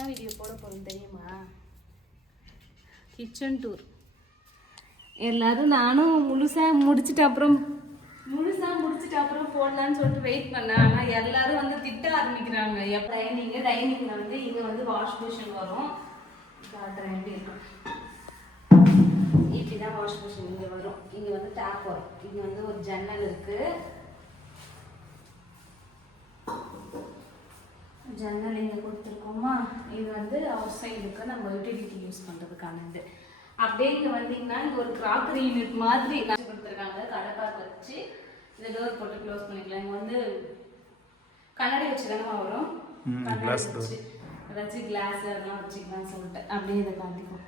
என்ன வீடியோ போட போகிறோம் தெரியுமா? Kitchen tour. எல்லாரும் நானும் முழுசாக முடிச்சுட்டு அப்புறம் போடலான்னு சொல்லிட்டு வெயிட் பண்ணேன். ஆனால் எல்லாரும் வந்து திட்ட ஆரம்பிக்கிறாங்க. டைனிங்கில் வந்து இங்கே வந்து வாஷ் மிஷின் வரும். எப்படி இருக்கும், இப்படி தான் வாஷ் மிஷின் இங்கே வரும். இங்கே வந்து டேப் வரும். இங்கே வந்து ஒரு ஜன்னல் இருக்குது. ஜன்னல் இங்கே கொடுத்துருக்கோமா. இது வந்து அவுட் சைடுக்கு நம்ம யூட்டிலிட்டி யூஸ் பண்ணுறதுக்கான இது. அப்படியே இங்கே வந்தீங்கன்னா இங்கே ஒரு கிராக்கரி யூனிட் மாதிரி கொடுத்துருக்காங்க. கடப்பாக்கு வச்சு இந்த டோர் போட்டு க்ளோஸ் பண்ணிக்கலாம். இங்கே வந்து கண்ணாடி வச்சு தானே வரும். கண்ணாடி வச்சு ஏதாச்சும் கிளாஸ் அதெல்லாம் வச்சுக்கலாம்னு சொல்லிட்டு அப்படியே இதை காட்டிக்கும்.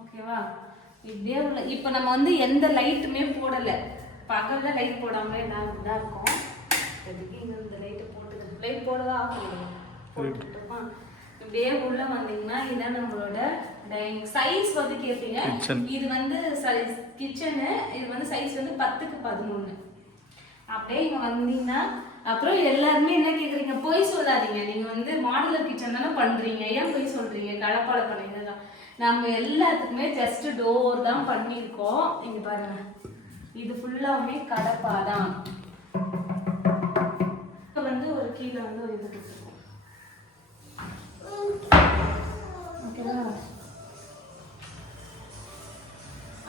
ஓகேவா? இப்படியே உள்ள இப்போ நம்ம வந்து எந்த லைட்டுமே போடலை. பகல்ல லைட் போடாமலே தான் இருக்கும். அதுக்கு இங்கே இந்த லைட்டு போட்டுக்க லைட் போடவா போட்டுட்டோமா. இப்படியே உள்ள வந்தீங்கன்னா இதுதான் நம்மளோட டைனிங். சைஸ் வந்து கேட்பீங்க. இது வந்து கிச்சனு. இது வந்து சைஸ் வந்து 10x11. அப்படியே இங்கே வந்தீங்கன்னா அப்புறம் எல்லாருமே என்ன கேட்குறீங்க, பொய் சொல்லாதீங்க. நீங்கள் வந்து மாடுலர் கிச்சன் தானே பண்ணுறீங்க, ஏன் பொய் சொல்கிறீங்க? கடப்பாட பண்ணீங்க தான். நம்ம எல்லாத்துக்குமே ஜஸ்ட் டோர் தான் பண்ணியிருக்கோம். இங்கே பாருங்க, இது ஃபுல்லாமே கடப்பா தான். இப்போ வந்து ஒரு கீழே வந்து ஒரு இது கொடுத்துருக்கோம். ஓகேவா?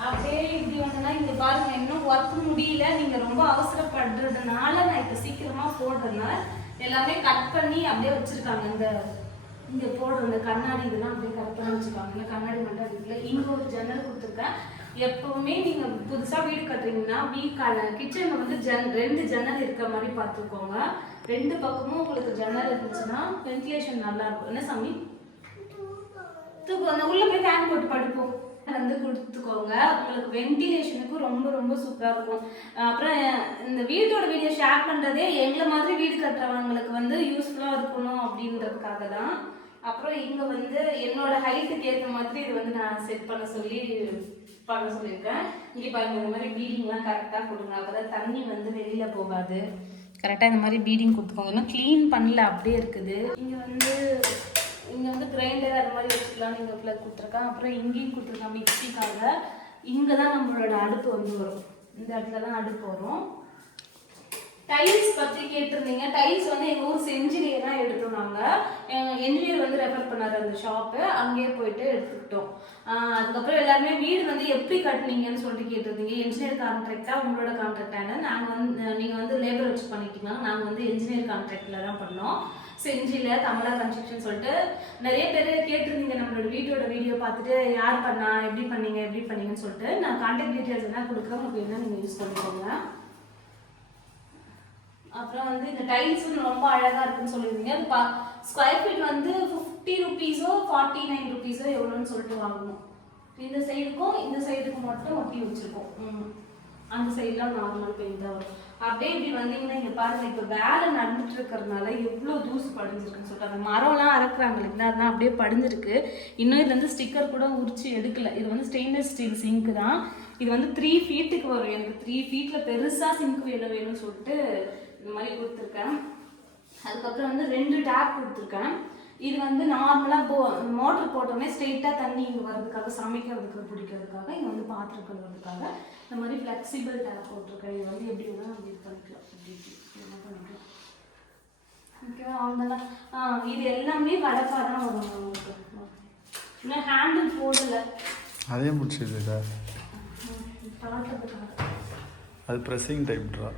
அப்படியே இப்படி வந்தோன்னா இங்கே பாருங்க, இன்னும் ஒர்க் முடியல. நீங்கள் ரொம்ப அவசரப்படுறதுனால நான் இப்போ சீக்கிரமாக போடுறதுனால எல்லாமே கட் பண்ணி அப்படியே வச்சுருக்காங்க. இந்த இங்கே போடுற இந்த கண்ணாடி இதெல்லாம் அப்படியே கட் பண்ணி வச்சுருக்காங்க. இந்த கண்ணாடி மட்டும் இருக்குல்ல. இங்கே ஒரு ஜன்னல் கொடுத்துருக்கேன். எப்பவுமே நீங்கள் புதுசாக வீடு கட்டுறீங்கன்னா கிச்சனில் வந்து 2 ஜன்னல் இருக்கிற மாதிரி பார்த்துக்கோங்க. 2 பக்கமும் உங்களுக்கு ஜன்னல் இருந்துச்சுன்னா வென்டிலேஷன் நல்லா இருக்கும். என்ன சாமி அந்த உள்ள போய் ஃபேன் போட்டு படுப்போம் வந்து கொடுத்துக்கோங்க. உங்களுக்கு வென்டிலேஷனுக்கு ரொம்ப ரொம்ப சூப்பராக இருக்கும். அப்புறம் இந்த வீட்டோட வீடியோ ஷேர் பண்ணுறதே எங்களை மாதிரி வீடு கட்டுறவங்களுக்கு வந்து யூஸ்ஃபுல்லாக இருக்கணும் அப்படின்றதுக்காக தான். அப்புறம் இங்கே வந்து என்னோட ஹைட்டுக்கு ஏற்ற மாதிரி இது வந்து நான் செட் பண்ண சொல்லியிருக்கேன். இங்கே பாருங்க, இந்த மாதிரி பீடிங்லாம் கரெக்டாக கொடுங்க. அப்போ தான் தண்ணி வந்து வெளியில் போகாது. கரெக்டாக இந்த மாதிரி பீடிங் கொடுத்துக்கோங்க. இன்னும் க்ளீன் பண்ணல, அப்படியே இருக்குது. இங்கே வந்து கிரைண்டர் அது மாதிரி வச்சுக்கலாம். இங்கே ப்ளக் கொடுத்துருக்கேன். அப்புறம் இங்கேயும் கொடுத்துருக்கேன் மிக்சிக்காக. இங்கே தான் நம்மளோட அடுப்பு வந்து வரும். இந்த இடத்துல தான் அடுப்பு வரும். டைல்ஸ் பற்றி கேட்டிருந்தீங்க. டைல்ஸ் வந்து எங்கள் ஊர் செஞ்சிலேயே தான் எடுத்தோம். நாங்கள் எங்கள் என்ஜினியர் வந்து ரெஃபர் பண்ணார் அந்த ஷாப்பு. அங்கேயே போயிட்டு எடுத்துக்கிட்டோம். அதுக்கப்புறம் எல்லாருமே வீடு வந்து எப்படி கட்டினீங்கன்னு சொல்லிட்டு கேட்டிருந்தீங்க. என்ஜினியர் கான்ட்ராக்டாக உங்களோட கான்ட்ராக்டான நாங்கள் வந்து நீங்கள் வந்து லேபர் வச்சு பண்ணிக்கலாம். நாங்கள் வந்து என்ஜினியர் கான்ட்ராக்டில் தான் பண்ணோம். செஞ்சியில் கமலா கன்ஸ்ட்ரக்ஷன் சொல்லிட்டு நிறைய பேர் கேட்டிருந்தீங்க. நம்மளோட வீட்டோட வீடியோ பார்த்துட்டு யார் பண்ணா, எப்படி பண்ணீங்கன்னு சொல்லிட்டு நான் கான்டாக்ட் டீட்டெயில்ஸ் என்ன கொடுக்குறேன், உங்களுக்கு என்ன நீங்கள் யூஸ் பண்ணிக்கோங்க. அப்புறம் வந்து இந்த டைல்ஸ் ரொம்ப அழகாக இருக்குன்னு சொல்லியிருந்தீங்க. அது ஸ்கொயர் ஃபீட் வந்து 50 ரூபீஸோ 49 ரூபீஸோ எவ்வளோன்னு சொல்லிட்டு வாங்கணும். இந்த சைடுக்கும் இந்த சைடுக்கும் மட்டும் ஒட்டி வச்சுருக்கோம். அந்த சைடெலாம் நார்மல் பெயிண்ட் தான் வரும். அப்படியே இப்படி வந்தீங்கன்னா இங்கே பாருங்கள், இப்போ வேலை நடந்துட்டு இருக்கிறதுனால எவ்வளோ தூசு படிஞ்சிருக்குன்னு சொல்லிட்டு அந்த மரம்லாம் அறக்குறாங்க இல்லைங்களா, அதெல்லாம் அப்படியே படிஞ்சிருக்கு. இன்னும் இதுல இருந்து ஸ்டிக்கர் கூட உரிச்சு எடுக்கல. இது வந்து ஸ்டெயின்லெஸ் ஸ்டீல் சிங்க் தான். இது வந்து 3 ஃபீட்டுக்கு வரும். எனக்கு 3 ஃபீட்டில் பெருசாக சிங்க் வேணும்னு சொல்லிட்டு இந்த மாதிரி கொடுத்துருக்கேன். அதுக்கப்புறம் வந்து 2 டேப் கொடுத்துருக்கேன். இது வந்து நார்மலாக மோட்டர் போட்டோன்னே ஸ்ட்ரெயிட்டாக தண்ணி இங்கே வர்றதுக்காக, சமைக்கிறதுக்கு பிடிக்கிறதுக்காக, இங்கே வந்து பாத்திரம் கழுவுறதுக்காக இந்த மாதிரி ஃப்ளெக்சிபிள் டேப் போட்டிருக்கேன். இது வந்து எப்படி வேணால் நம்ம இது பண்ணிக்கலாம், என்ன பண்ணிக்கலாம். ஓகேவா? அவ்வளோதான். இது எல்லாமே கடப்பா தான் வரும் நமக்கு. இன்னும் ஹேண்டில் போடலை, அதே முடிச்சது அது ப்ரெஸ்ஸிங் டைப் ட்ரா.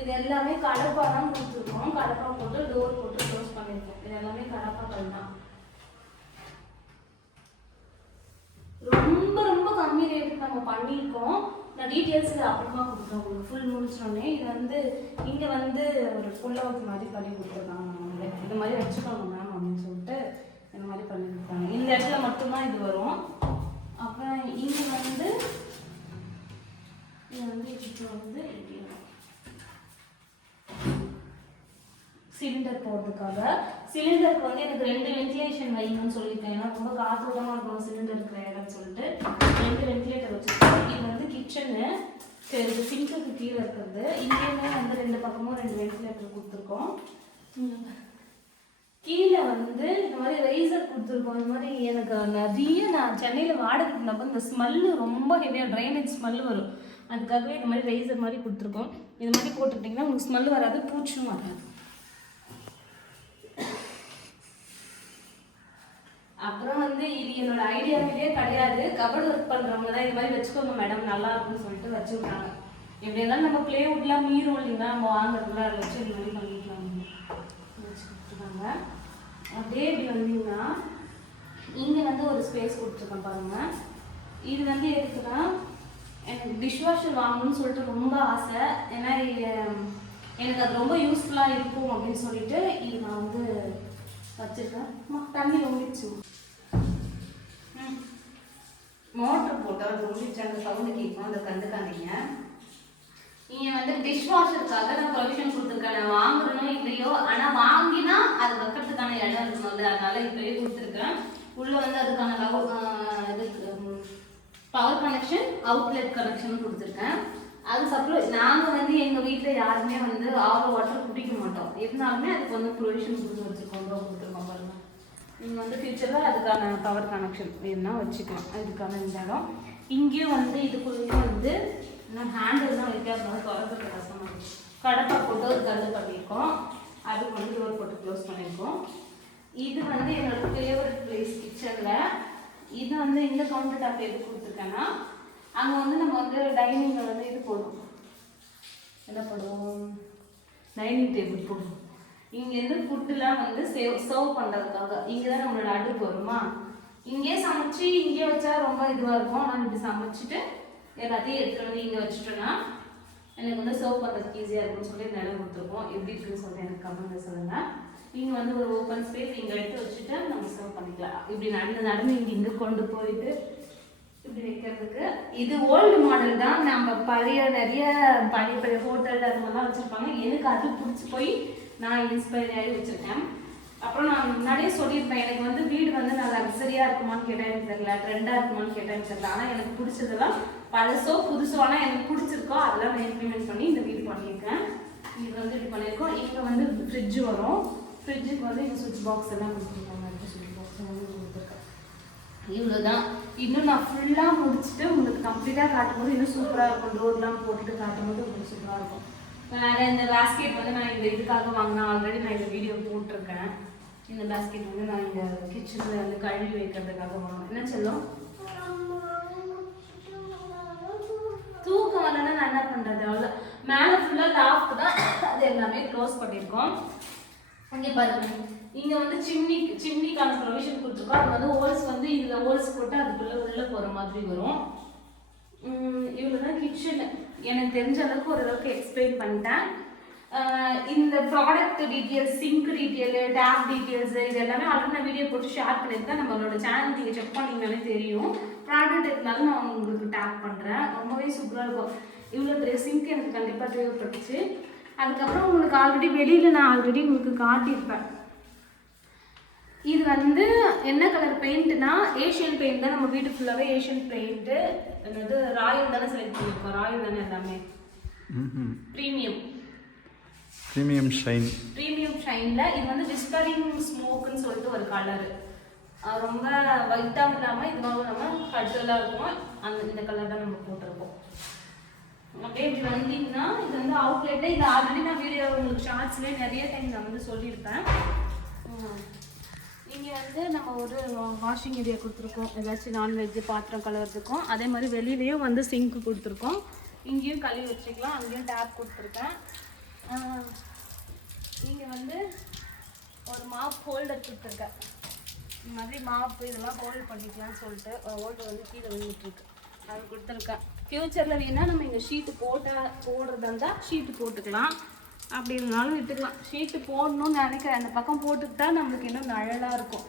இது எல்லாமே கடப்பா தான் கொடுத்துருக்கோம். கடப்பா போட்டு டோர் போட்டு க்ளோஸ் பண்ணியிருக்கோம். இது எல்லாமே கடப்பாக்கள் தான். ரொம்ப ரொம்ப கம்மி ரேட்டுக்கு நம்ம பண்ணியிருக்கோம். நான் டீட்டெயில்ஸில் அப்புறமா கொடுக்குறேன் உங்களுக்கு. ஃபுல் முடிச்சோடனே இது வந்து இங்கே வந்து ஒரு ஃபுல்லாக மாதிரி பண்ணி கொடுத்துருக்காங்க. நம்மளே இந்த மாதிரி வச்சுக்கோங்க மேம் அப்படின்னு சொல்லிட்டு இந்த மாதிரி பண்ணி கொடுத்தாங்க. இந்த இடத்துல மட்டும்தான் இது வரும். அப்புறம் இங்கே வந்து இது வந்து இப்போ வந்து சிலிண்டர் போடுறதுக்காக. சிலிண்டருக்கு வந்து எனக்கு 2 வென்டிலேஷன் வைங்கன்னு சொல்லியிருக்கேன். ஏன்னா ரொம்ப காற்றோட்டமாக இருக்கணும் சிலிண்டர் இருக்கிற இடம்னு சொல்லிட்டு 2 வென்டிலேட்டர் வச்சுருக்கேன். இது வந்து கிச்சனு. சரி, இது சிங்க்குக்கு கீழே இருக்கிறது. இங்கேயுமே வந்து 2 பக்கமும் 2 வென்டிலேட்டர் கொடுத்துருக்கோம். கீழே வந்து இந்த மாதிரி ரைசர் கொடுத்துருக்கோம். இந்த மாதிரி எனக்கு நிறைய நான் சென்னையில் வாடகை இருந்தப்போ இந்த ஸ்மெல்லு ரொம்ப ஹெவியாக ட்ரைனேஜ் ஸ்மெல்லு வரும். அதுக்காகவே இந்த மாதிரி ரைசர் மாதிரி கொடுத்துருக்கோம். இது மாதிரி போட்டுக்கிட்டிங்கன்னா உங்களுக்கு ஸ்மெல் வராது, பூச்சும் வராது. அப்புறம் வந்து இது என்னோட ஐடியாவே கிடையாது. கபடி ஒர்க் பண்ணுறவங்க தான் இது மாதிரி வச்சுக்கோங்க மேடம் நல்லா இருக்கும்னு சொல்லிட்டு வச்சுருக்காங்க. எப்படி இருந்தாலும் நம்ம ப்ளேவுட்லாம் மீறும் இல்லைங்களா, நம்ம வாங்குறதுல அதை வச்சு இது மாதிரி பண்ணிக்கலாம் வச்சு கொடுத்துருக்காங்க. அப்படியே இப்படி வந்தீங்கன்னா இங்கே வந்து ஒரு ஸ்பேஸ் கொடுத்துருக்கேன் பாருங்கள். இது வந்து எதுக்குன்னா எனக்கு டிஷ்வாஷர் வாங்கணும்னு சொல்லிட்டு ரொம்ப ஆசை. ஏன்னா எனக்கு அது ரொம்ப யூஸ்ஃபுல்லாக இருக்கும் அப்படின்னு சொல்லிட்டு இது நான் வந்து வச்சுருக்கேன். தண்ணி ஓடிச்சு, மோட்ரு போட்டு அது ஓடிச்சு, அந்த சவுண்டு கேட்கும், அதை கண்டுக்காதீங்க. நீங்கள் வந்து டிஷ்வாஷருக்காக நான் ப்ரொவிஷன் கொடுத்துருக்கேன். நான் வாங்குறனோ இல்லையோ, ஆனால் வாங்கினா அது வைக்கிறதுக்கான இடம் இருக்கணும்ல, அதனால இப்போயே கொடுத்துருக்கேன். உள்ளே வந்து அதுக்கான பவர் கனெக்ஷன், அவுட்லெட் கனெக்ஷன் கொடுத்துருக்கேன். அதுக்கப்புறம் நாங்கள் வந்து எங்கள் வீட்டில் யாருமே வந்து ஆரோ வாட்டர் குடிக்க மாட்டோம். இருந்தாலுமே அதுக்கு வந்து ப்ரொவிஷன் கொடுத்து வச்சுருக்கோம், கொடுத்துருக்கோம் பாருங்கள். நீங்கள் வந்து ஃபியூச்சரில் அதுக்கான பவர் கனெக்ஷன் வேணும்னா வச்சுக்கலாம். அதுக்கான இந்த இடம் இங்கேயும் வந்து இதுக்குள்ளேயே வந்து நான் ஹேண்டில் தான் வைக்காதனால திறக்கிறது கஷ்டமாக கடப்பா போட்டு ஒரு கல்லு பண்ணியிருக்கோம். அதுக்கு வந்து டோர் போட்டு க்ளோஸ் பண்ணியிருக்கோம். இது வந்து என்னோட ஃபேவரட் பிளேஸ் கிச்சனில். இது வந்து இந்த கவுண்டர் டாப் எது கொடுத்துருக்கேன்னா அங்கே வந்து நம்ம வந்து டைனிங்கில் வந்து இது போடுவோம், என்ன போடுவோம், டைனிங் டேபிள் போடுவோம். இங்கேருந்து ஃபுட்டுலாம் வந்து சர்வ் பண்ணுறதுக்காக இங்கே தான் நம்மளோட அடுப்பு வருமா. இங்கே சமைச்சு இங்கே வச்சா ரொம்ப இதுவாக இருக்கும். நான் இப்படி சமைச்சிட்டு எல்லாத்தையும் எடுத்துகிட்டு வந்து இங்கே வச்சுட்டோன்னா எனக்கு வந்து சர்வ் பண்ணுறதுக்கு ஈஸியாக இருக்கும்னு சொல்லி இந்த இடம் கொடுத்துருக்கோம். எப்படி இருக்குன்னு சொல்லிட்டு எனக்கு கமெண்ட்டில் சொல்லுங்கள். இங்கே வந்து ஒரு ஓப்பன் ஸ்பேஸ் இங்கே எடுத்து வச்சுட்டு நம்ம சர்வ் பண்ணிக்கலாம். இப்படி நடந்து இங்கே கொண்டு போயிட்டு இப்படி வைக்கிறதுக்கு. இது ஓல்டு மாடல் தான். நம்ம நிறைய பழைய ஹோட்டல் அது மாதிரிலாம் வச்சுருப்பாங்க. எனக்கு அது பிடிச்சி போய் நான் இன்ஸ்பயர் ஆகி வச்சுருக்கேன். அப்புறம் நான் முன்னாடியே சொல்லியிருப்பேன், எனக்கு வந்து வீடு வந்து நான் லக்ஸரியாக இருக்குமான்னு கேட்டால் எனக்கு தெரியல, ட்ரெண்டாக இருக்குமான்னு கேட்டால் எனக்கு தெரியல. ஆனால் எனக்கு பிடிச்சதெல்லாம் பழசோ புதுசோ ஆனால் எனக்கு பிடிச்சிருக்கோ அதெல்லாம் நான் இம்ப்ளிமெண்ட் பண்ணி இந்த வீடு பண்ணியிருக்கேன். இது வந்து இப்படி பண்ணியிருக்கோம். இங்கே வந்து ஃப்ரிட்ஜு வரும். ஃப்ரிட்ஜுக்கு வந்து இந்த சுவிட்ச் பாக்ஸ் எல்லாம் கொடுத்துருக்காங்க. சுவிட்ச் பாக்ஸ் வந்து கொடுத்துருக்கேன். இவ்வளோதான். இன்னும் நான் ஃபுல்லாக முடிச்சுட்டு உங்களுக்கு கம்ப்ளீட்டாக காட்டும்போது இன்னும் சூப்பராக இருக்கும். டோர்லாம் போட்டுட்டு காட்டும்போது உங்களுக்கு சூப்பராக இருக்கும். வேறு இந்த பேஸ்கெட் வந்து நான் இந்த இதுக்காக வாங்கினேன். ஆல்ரெடி நான் இந்த வீடியோ போட்டிருக்கேன். இந்த பேஸ்கெட் வந்து நான் இந்த கிச்சனில் வந்து கழுவி வைக்கிறதுக்காக வாங்கினேன். என்ன சொல்லும் தூக்கம் வரலன்னா நான் என்ன பண்ணுறது, அவ்வளோ மேலே ஃபுல்லாக லாஃப்ட் தான், அது எல்லாமே க்ளோஸ் பண்ணியிருக்கோம். இங்கே பாருங்க, இங்கே வந்து சிம்னிக்கான ப்ரொவிஷன் கொடுத்துருக்கோம். அது வந்து ஹோல்ஸ் வந்து இதில் ஹோல்ஸ் போட்டு அதுக்குள்ளே உள்ளே போகிற மாதிரி வரும். இவ்வளோ தான் கிச்சனு. எனக்கு தெரிஞ்ச அளவுக்கு ஓரளவுக்கு எக்ஸ்பிளைன் பண்ணிட்டேன். இந்த product details, sync detail, tab details இது எல்லாமே ஆல்ரெடி நான் வீடியோ போட்டு ஷேர் பண்ணியிருக்கேன். நம்மளோட சேனல் நீங்கள் செக் பண்ணிங்கனாலே தெரியும். ப்ராடக்ட் இருந்தாலும் நான் உங்களுக்கு டேப் பண்ணுறேன். ரொம்பவே சூப்பராக இருக்கும். இவ்வளோ பெரிய சிங்க் எனக்கு கண்டிப்பாக தேவைப்பட்டுச்சு. அதுக்கப்புறம் உங்களுக்கு ஆல்ரெடி வெளியில் நான் உங்களுக்கு காட்டியிருப்பேன். இது வந்து என்ன கலர் பெயிண்ட்னா ஏஷியன் பெயிண்ட் தான். நம்ம வீட்டு ஃபுல்லாகவே ஏஷியன் பெயிண்ட்டு. என்னது ராயல் தானே செலக்ட் பண்ணியிருக்கோம். ராயல் தானே எல்லாமே ப்ரீமியம் ஷைனில். இது வந்து விஸ்பரிங் ஸ்மோக்குன்னு சொல்லிட்டு ஒரு கலரு. ரொம்ப ஒயிட்டாகவும் இல்லாமல் இதுவாகவும் இல்லாமல் கட்டலாக இருக்கும். இந்த கலர் தான் நம்ம போட்டிருக்கோம். அப்படியே இப்படி வந்தீங்கன்னா இது வந்து அவுட்லெட்டு. இது ஆல்ரெடி நான் வீடியோ உங்களுக்கு ஷார்ட்ஸ்லேயே நிறைய டைம் நான் வந்து சொல்லியிருப்பேன். இங்கே வந்து நம்ம ஒரு வாஷிங் ஏரியா கொடுத்துருக்கோம். ஏதாச்சும் நான்வெஜ்ஜு பாத்திரம் கழுவுறதுக்கும். அதே மாதிரி வெளியிலையும் வந்து சிங்க்கு கொடுத்துருக்கோம். இங்கேயும் கழுவி வச்சுக்கலாம். அங்கேயும் டேப் கொடுத்துருக்கேன். இங்கே வந்து ஒரு மாப் ஹோல்டர் கொடுத்துருக்கேன். இந்த மாதிரி மாப்பு இதெல்லாம் ஹோல்ட் பண்ணிக்கலாம்னு சொல்லிட்டு ஹோல்டர் வந்து கீழே வந்துட்டுருக்கு, அது கொடுத்துருக்கேன். ஃப்யூச்சரில் வேணால் நம்ம இங்கே ஷீட்டு போடுறதா இருந்தால் ஷீட்டு போட்டுக்கலாம், அப்படி இருந்தாலும் விட்டுக்கலாம். ஷீட்டு போடணும்னு நினைக்கிறேன். அந்த பக்கம் போட்டுக்கிட்டா நம்மளுக்கு இன்னும் நிழலாக இருக்கும்.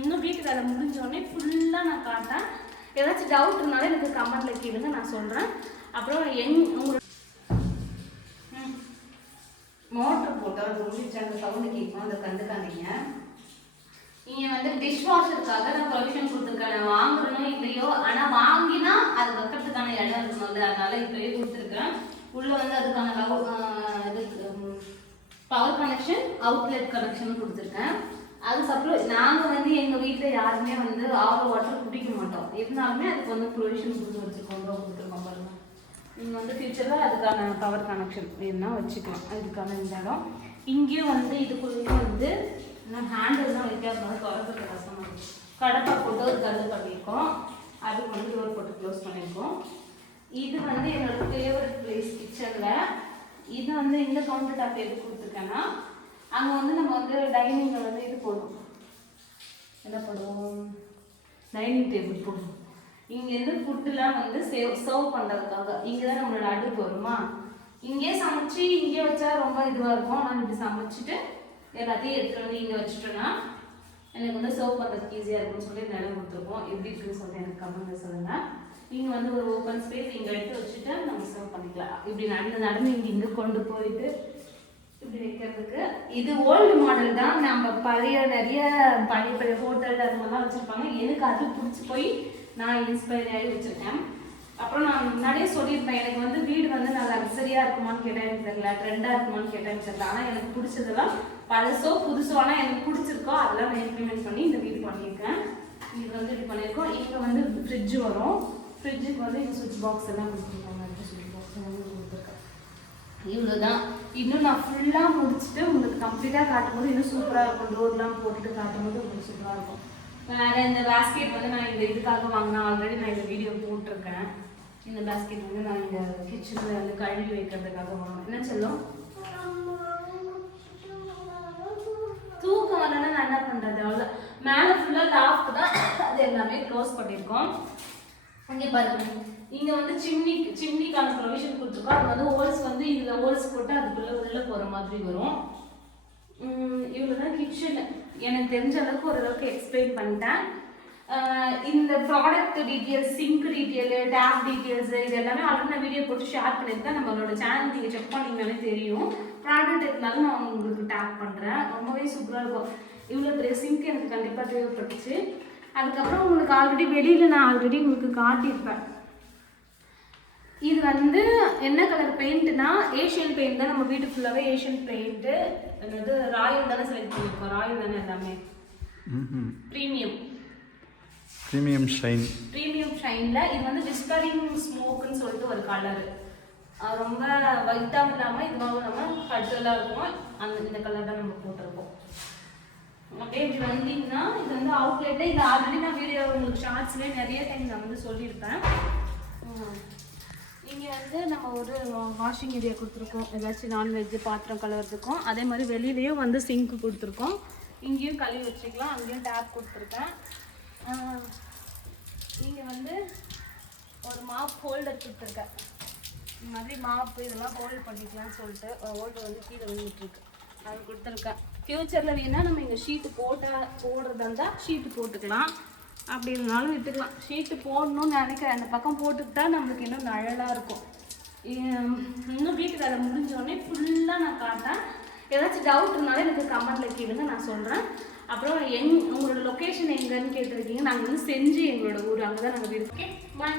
இன்னும் வீட்டு வேலை முடிஞ்சோடனே ஃபுல்லாக நான் காட்டேன். ஏதாச்சும் டவுட் இருந்தாலும் எனக்கு கமெண்ட்டில் கேளுங்க, நான் சொல்கிறேன். அப்புறம் உங்களுக்கு மோட்ரு போட்டால் அது முடிச்சு அந்த சவுண்டு கேட்கும், அதை கண்டுக்காதீங்க. இங்கே வந்து டிஷ் வாஷருக்காக நான் ப்ரொவிஷன் கொடுத்துருக்கேன். நான் வாங்குறனோ இல்லையோ, ஆனால் வாங்கினா அது வைக்கிறதுக்கான இடம் இருக்கணும்ல, அதனால இப்போயே கொடுத்துருக்கேன். உள்ளே வந்து அதுக்கான பவர் கனெக்ஷன், அவுட்லெட் கனெக்ஷன் கொடுத்துருக்கேன். அதுக்கப்புறம் நாங்கள் வந்து எங்கள் வீட்டில் யாருமே வந்து ஆர்ஓ வாட்டர் குடிக்க மாட்டோம். இருந்தாலுமே அதுக்கு வந்து ப்ரொவிஷன் கொடுத்து வச்சுருக்கோம், கொடுத்துருக்கோம் பாருங்க. நீங்கள் வந்து ஃபியூச்சரில் அதுக்கான பவர் கனெக்ஷன் வேணும்னா வச்சுக்கலாம். அதுக்கான இந்த இடம் இங்கேயும் வந்து இதுக்குள்ளேயும் வந்து நான் ஹேண்டில் தான் வைக்காதனால திறக்கிறது கஷ்டமாக இருக்குது. கடப்பா போட்டு ஒரு கல் பண்ணியிருக்கோம். அதுக்கு வந்து டோர் போட்டு க்ளோஸ் பண்ணியிருக்கோம். இது வந்து என்னோட ஃபேவரட் பிளேஸ் கிச்சனில். இது வந்து இந்த கவுண்டர் டாப் எது கொடுத்துருக்கேன்னா, அங்கே வந்து நம்ம வந்து டைனிங்கில் வந்து இது போடுவோம், என்ன போடுவோம், டைனிங் டேபிள் போடுவோம். இங்கேருந்து ஃபுட்டுலாம் வந்து சர்வ் பண்ணுறதுக்காக இங்கே தான் நம்மளோட அடுப்பு வருமா. இங்கேயே சமைச்சு இங்கே வச்சா ரொம்ப இதுவாக இருக்கும். நான் இப்படி சமைச்சிட்டு எல்லாத்தையும் எடுத்துகிட்டு வந்து இங்கே வச்சுட்டோன்னா எனக்கு வந்து சர்வ் பண்ணுறதுக்கு ஈஸியாக இருக்கும்னு சொல்லி நிலம் கொடுத்துருக்கோம். எப்படி இருக்குன்னு சொல்லி எனக்கு கமெண்ட்ல சொல்லுங்கள். இங்கே வந்து ஒரு ஓப்பன் ஸ்பேஸ் இங்கே எடுத்து வச்சுட்டு நம்ம சர்வ் பண்ணிக்கலாம். இப்படி நடந்து இங்கே கொண்டு போயிட்டு இப்படி வைக்கிறதுக்கு. இது ஓல்டு மாடல் தான். நம்ம நிறைய பழைய ஹோட்டல் அது மாதிரிலாம் வச்சுருப்பாங்க. எனக்கு அது பிடிச்சி போய் நான் இன்ஸ்பயர் ஆகி வச்சுருக்கேன். அப்புறம் நான் முன்னாடியே சொல்லியிருப்பேன், எனக்கு வந்து வீடு வந்து நல்லா லக்ஸரியாக இருக்குமான்னு கேட்டால் எனக்கு தெரியல, ட்ரெண்டாக இருக்குமான்னு கேட்டால் எனக்கு தெரியல. ஆனால் எனக்கு பிடிச்சதெல்லாம் பழசோ புதுசோ, ஆனால் எனக்கு பிடிச்சிருக்கோ அதெல்லாம் நான் இம்ப்ளிமெண்ட் பண்ணி இந்த வீடு பண்ணியிருக்கேன். இது வந்து இப்படி பண்ணியிருக்கோம். இங்கே வந்து ஃப்ரிட்ஜு வரும். ஃப்ரிட்ஜுக்கு வந்து இங்கே சுவிட்ச் பாக்ஸ் எல்லாம் கொடுத்துருக்காங்க. சுவிட்ச் பாக்ஸ் வந்து கொடுத்துருக்கேன். இவ்வளோதான். இன்னும் நான் ஃபுல்லாக முடிச்சுட்டு உங்களுக்கு கம்ப்ளீட்டாக காட்டும்போது இன்னும் சூப்பராக இருக்கும். டோர்லாம் போட்டுட்டு காட்டும்போது உங்களுக்கு சூப்பராக இருக்கும். வேறு இந்த பேஸ்கெட் வந்து நான் இந்த இதுக்காக வாங்கினேன். ஆல்ரெடி நான் இந்த வீடியோ போட்டிருக்கேன். இந்த பேஸ்கெட் வந்து நான் இந்த கிச்சனில் வந்து கழுவி வைக்கிறதுக்காக வாங்கினேன். என்ன சொல்லும் தூக்கம் வரலன்னா நான் என்ன பண்ணுறது, அவ்வளோ மேலே ஃபுல்லாக லாஃப்ட் தான், அது எல்லாமே க்ளோஸ் பண்ணியிருக்கோம். இங்கே பாருங்க, இங்கே வந்து சிம்னிக்கான ப்ரொவிஷன் கொடுத்துருக்கோம். அது வந்து ஹோல்ஸ் வந்து இதில் ஹோல்ஸ் போட்டு அதுக்குள்ளே உள்ளே போகிற மாதிரி வரும். இவ்வளோ தான் கிச்சனு. எனக்கு தெரிஞ்ச அளவுக்கு ஓரளவுக்கு எக்ஸ்பிளைன் பண்ணிட்டேன். இந்த product details, sync detail, tab details இது எல்லாமே ஆல்ரெடி நான் வீடியோ போட்டு ஷேர் பண்ணியிருக்கேன். நம்மளோட சேனல் நீங்கள் செக் பண்ணிங்கனாலே தெரியும். ப்ராடக்ட் இருந்தாலும் நான் உங்களுக்கு டேப் பண்ணுறேன். ரொம்பவே சூப்பராக இருக்கும். இவ்வளோ பெரிய சிங்க் எனக்கு கண்டிப்பாக தேவைப்பட்டுச்சு. அதுக்கப்புறம் உங்களுக்கு ஆல்ரெடி வெளியில் நான் ஆல்ரெடி உங்களுக்கு காட்டியிருப்பேன். இது வந்து என்ன கலர் பெயிண்ட்னா ஏஷியன் பெயிண்ட் தான். நம்ம வீட்டு ஃபுல்லாகவே ஏஷியன் பெயிண்ட்டு. அதாவது ராயல் தானே செலக்ட் பண்ணியிருக்கோம். ராயல் தானே எல்லாமே ப்ரீமியம் ஷைனில். இது வந்து விஸ்பரிங் ஸ்மோக்குன்னு சொல்லிட்டு ஒரு கலரு. ரொம்ப ஒயிட்டாகவும் இல்லாமல் இதுவாகவும் இல்லாமல் கட்டெல்லாம் இருக்கும். இந்த கலர் தான் நம்ம போட்டிருக்கோம். அப்படியே இப்படி வந்தீங்கன்னா இது வந்து அவுட்லெட்டு. இது ஆல்ரெடி நான் வீடியோ உங்களுக்கு ஷார்ட்ஸ்லேயே நிறைய டைம் நான் வந்து சொல்லியிருப்பேன். இங்கே வந்து நம்ம ஒரு வாஷிங் ஏரியா கொடுத்துருக்கோம். ஏதாச்சும் நான்வெஜ்ஜு பாத்திரம் கழுவுறதுக்கும். அதே மாதிரி வெளியிலையும் வந்து சிங்க்கு கொடுத்துருக்கோம். இங்கேயும் கழுவி வச்சுக்கலாம். அங்கேயும் டேப் கொடுத்துருக்கேன். இங்கே வந்து ஒரு மாப் ஹோல்டர் கொடுத்துருக்கேன். இந்த மாதிரி மாப்பு இதெல்லாம் ஹோல்ட் பண்ணிக்கலாம்னு சொல்லிட்டு ஹோல்டர் வந்து கீழே வந்துட்டுருக்கு, அது கொடுத்துருக்கேன். ஃப்யூச்சரில் வேணால் நம்ம இங்கே ஷீட்டு போடுறதா இருந்தால் ஷீட்டு போட்டுக்கலாம். அப்படி இருந்தாலும் விட்டுக்கலாம். ஷீட்டு போடணும்னு நினைக்கிறேன். அந்த பக்கம் போட்டுக்கிட்டா நம்மளுக்கு இன்னும் நிழலாக இருக்கும். இன்னும் வீட்டு வேலை முடிஞ்சோடனே ஃபுல்லாக நான் காட்டேன். ஏதாச்சும் டவுட் இருந்தாலும் எனக்கு கமெண்ட்டில் கேளுங்க, நான் சொல்கிறேன். அப்புறம் உங்களோட லொக்கேஷன் எங்கன்னு கேட்டிருக்கீங்க. நாங்கள் வந்து செஞ்சு எங்களோட ஊர் அங்கே தான் நாங்கள் வீடு. Okay bye.